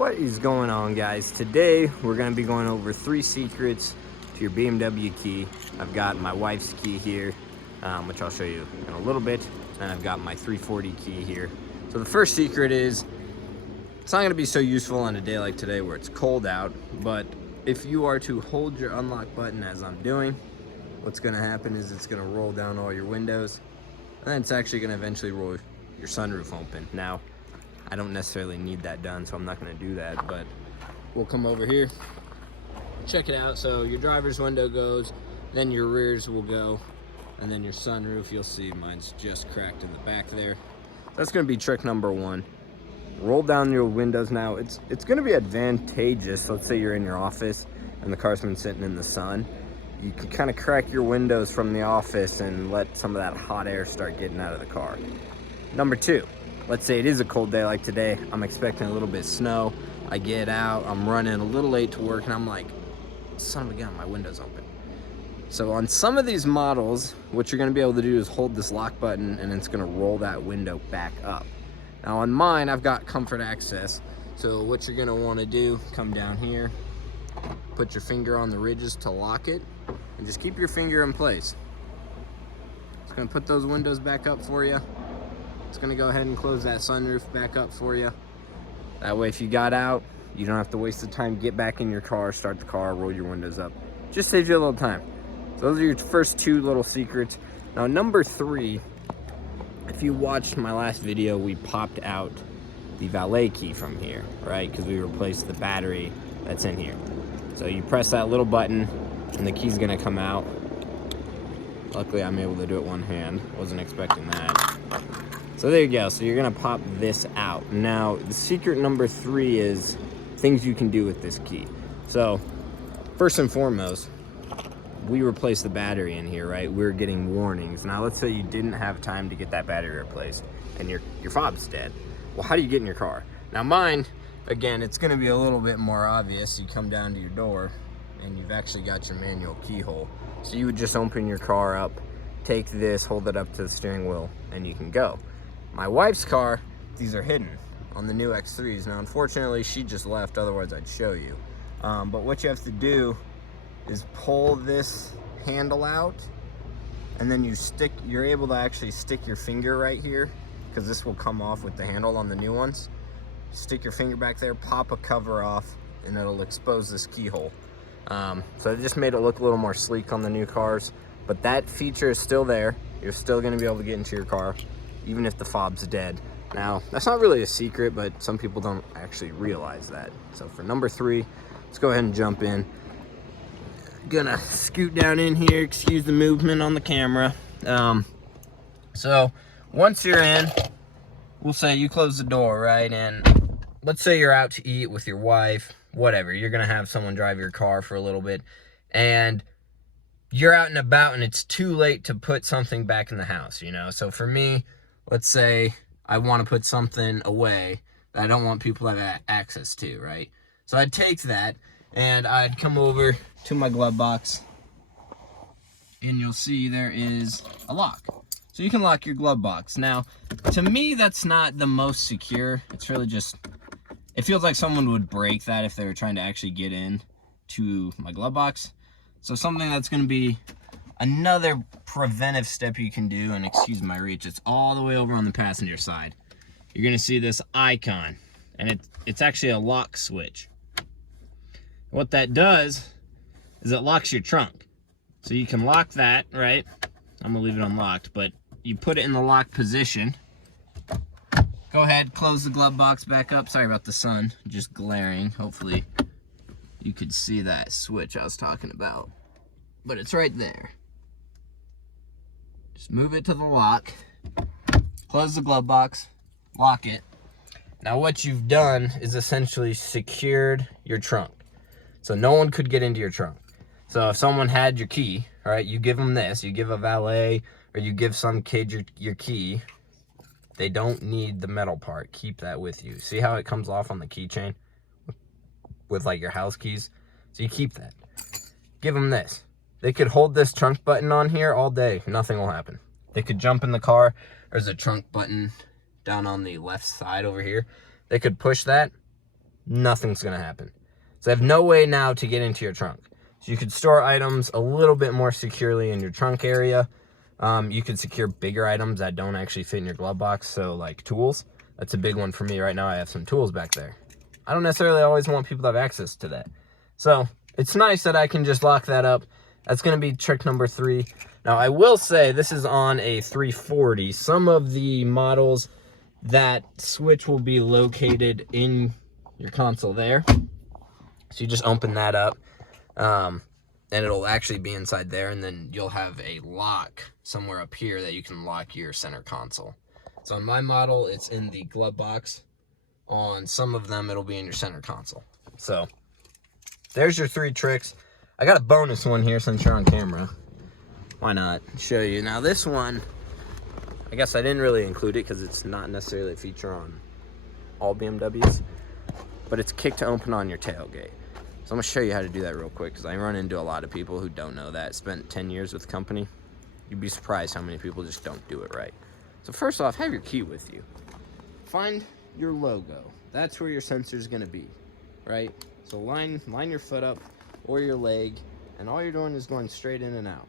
What is going on, guys? Today we're going to be going over 3 secrets to your BMW key. I've got my wife's key here, which I'll show you in a little bit, and I've got my 340 key here. So the first secret is, it's not going to be so useful on a day like today where it's cold out, but if you are to hold your unlock button as I'm doing, what's going to happen is it's going to roll down all your windows, and then it's actually going to eventually roll your sunroof open. Now, I don't necessarily need that done, so I'm not going to do that, but we'll come over here, check it out. So your driver's window goes, then your rears will go, and then your sunroof, you'll see mine's just cracked in the back there. That's going to be trick number 1. Roll down your windows. Now, it's going to be advantageous. Let's say you're in your office and the car's been sitting in the sun. You can kind of crack your windows from the office and let some of that hot air start getting out of the car. Number 2. Let's say it is a cold day like today. I'm expecting a little bit of snow. I get out, I'm running a little late to work, and I'm like, son of a gun, my window's open. So on some of these models, what you're gonna be able to do is hold this lock button and it's gonna roll that window back up. Now on mine, I've got comfort access. So what you're gonna wanna do, come down here, put your finger on the ridges to lock it, and just keep your finger in place. It's gonna put those windows back up for you. It's gonna go ahead and close that sunroof back up for you. That way, if you got out, you don't have to waste the time, get back in your car, start the car, roll your windows up. Just saves you a little time. So those are your first 2 little secrets. Now, number 3, if you watched my last video, we popped out the valet key from here, right? Because we replaced the battery that's in here. So you press that little button and the key's gonna come out. Luckily, I'm able to do it one hand. Wasn't expecting that. So there you go. So you're gonna pop this out. Now, the secret number 3 is things you can do with this key. So first and foremost, we replaced the battery in here, right? We're getting warnings. Now, let's say you didn't have time to get that battery replaced and your fob's dead. Well, how do you get in your car? Now mine, again, it's gonna be a little bit more obvious. You come down to your door and you've actually got your manual keyhole. So you would just open your car up, take this, hold it up to the steering wheel, and you can go. My wife's car, these are hidden on the new X3s. Now, unfortunately, she just left, otherwise I'd show you. But what you have to do is pull this handle out, and then you're able to actually stick your finger right here, because this will come off with the handle on the new ones. Stick your finger back there, pop a cover off, and it'll expose this keyhole. So it just made it look a little more sleek on the new cars, but that feature is still there. You're still gonna be able to get into your car, even if the fob's dead. Now, that's not really a secret, but some people don't actually realize that. So for number 3, let's go ahead and jump in. Gonna scoot down in here, excuse the movement on the camera. So once you're in, we'll say you close the door, right? And let's say you're out to eat with your wife, whatever. You're gonna have someone drive your car for a little bit, and you're out and about and it's too late to put something back in the house, you know? So for me, let's say I want to put something away that I don't want people to have access to, right? So I'd take that and I'd come over to my glove box, and you'll see there is a lock. So you can lock your glove box. Now, to me, that's not the most secure. It's really just, it feels like someone would break that if they were trying to actually get in to my glove box. So something that's going to be another preventive step you can do, and excuse my reach, it's all the way over on the passenger side. You're going to see this icon, and it's actually a lock switch. What that does is it locks your trunk. So you can lock that, right? I'm going to leave it unlocked, but you put it in the lock position. Go ahead, close the glove box back up. Sorry about the sun, just glaring. Hopefully you could see that switch I was talking about, but it's right there. Just move it to the lock, close the glove box, lock it. Now what you've done is essentially secured your trunk. So no one could get into your trunk. So if someone had your key, all right, you give them this, you give a valet or you give some kid your key, they don't need the metal part. Keep that with you. See how it comes off on the keychain with like your house keys? So you keep that. Give them this. They could hold this trunk button on here all day. Nothing will happen. They could jump in the car. There's a trunk button down on the left side over here. They could push that. nothing's gonna happen. So I have no way now to get into your trunk. So you could store items a little bit more securely in your trunk area. You could secure bigger items that don't actually fit in your glove box. So like tools, that's a big one for me right now. I have some tools back there. I don't necessarily always want people to have access to that. So it's nice that I can just lock that up. That's gonna be trick number 3. Now I will say this is on a 340. Some of the models, that switch will be located in your console there. So you just open that up, and it'll actually be inside there, and then you'll have a lock somewhere up here that you can lock your center console. So on my model, it's in the glove box. On some of them, it'll be in your center console. So there's your 3 tricks. I got a bonus one here since you're on camera. Why not show you? Now this one, I guess I didn't really include it because it's not necessarily a feature on all BMWs, but it's kick to open on your tailgate. So I'm gonna show you how to do that real quick because I run into a lot of people who don't know that. Spent 10 years with the company. You'd be surprised how many people just don't do it right. So first off, have your key with you. Find your logo. That's where your sensor is gonna be, right? So line your foot up or your leg, and all you're doing is going straight in and out.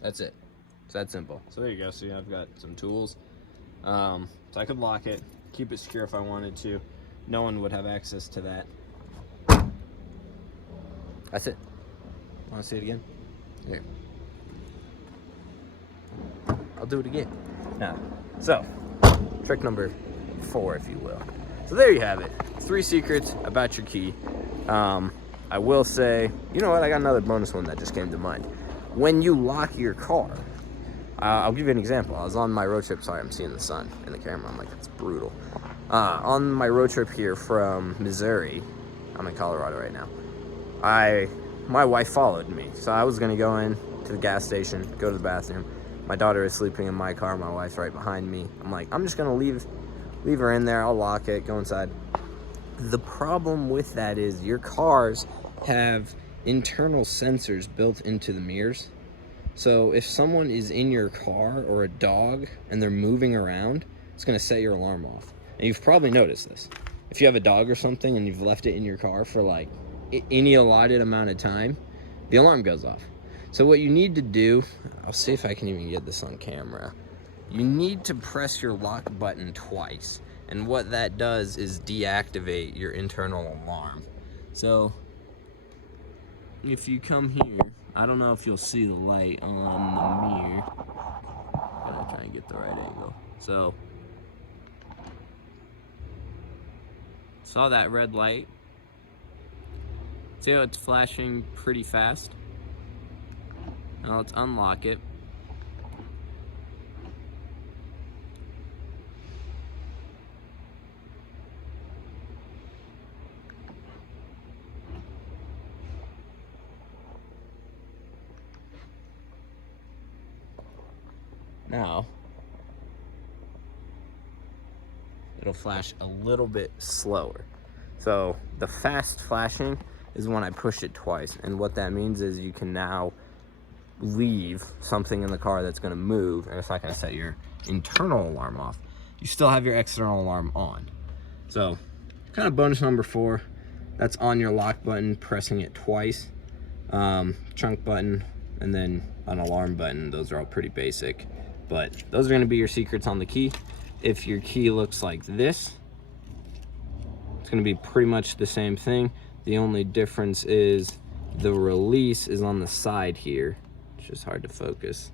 That's it. It's that simple. So there you go. See, I've got some tools. So I could lock it, keep it secure if I wanted to. No one would have access to that. That's it. Want to see it again? Here. I'll do it again. Now, so, trick number 4, if you will. So there you have it. 3 secrets about your key. I will say, you know what? I got another bonus one that just came to mind. When you lock your car, I'll give you an example. I was on my road trip. Sorry, I'm seeing the sun in the camera. I'm like, it's brutal. On my road trip here from Missouri, I'm in Colorado right now. My wife followed me. So I was gonna go in to the gas station, go to the bathroom. My daughter is sleeping in my car. My wife's right behind me. I'm like, I'm just gonna leave her in there. I'll lock it, go inside. The problem with that is your cars have internal sensors built into the mirrors. So if someone is in your car or a dog and they're moving around, it's gonna set your alarm off. And you've probably noticed this. If you have a dog or something and you've left it in your car for like any allotted amount of time, the alarm goes off. So what you need to do, I'll see if I can even get this on camera. You need to press your lock button twice. And what that does is deactivate your internal alarm. So if you come here, I don't know if you'll see the light on the mirror. Gotta try and get the right angle. So, saw that red light? See how it's flashing pretty fast? Now let's unlock it. Now, it'll flash a little bit slower. So the fast flashing is when I push it twice. And what that means is you can now leave something in the car that's gonna move, and it's not gonna set your internal alarm off. You still have your external alarm on. So kind of bonus number 4, that's on your lock button, pressing it twice. Trunk button, and then an alarm button. Those are all pretty basic. But those are going to be your secrets on the key. If your key looks like this, it's going to be pretty much the same thing. The only difference is the release is on the side here. It's just hard to focus.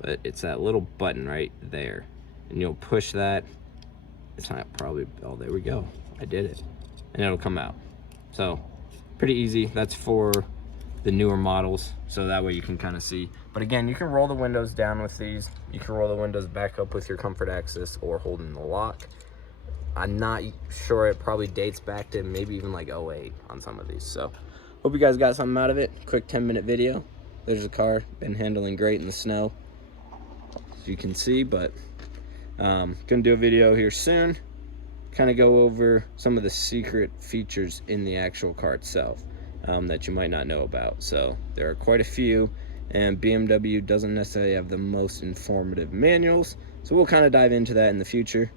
But it's that little button right there. And you'll push that. It's not probably, oh, there we go. I did it. And it'll come out. So, pretty easy. That's for the newer models, so that way you can kind of see. But again, you can roll the windows down with these. You can roll the windows back up with your comfort access or holding the lock. I'm not sure, it probably dates back to maybe even like 08 on some of these. So hope you guys got something out of it. Quick 10-minute video. There's the car, been handling great in the snow, as you can see. But gonna do a video here soon, kind of go over some of the secret features in the actual car itself. That you might not know about. So there are quite a few, and BMW doesn't necessarily have the most informative manuals, so we'll kind of dive into that in the future.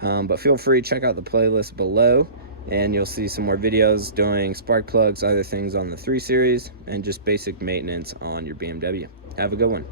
But feel free to check out the playlist below, and you'll see some more videos doing spark plugs, other things on the 3 Series, and just basic maintenance on your BMW. Have a good one.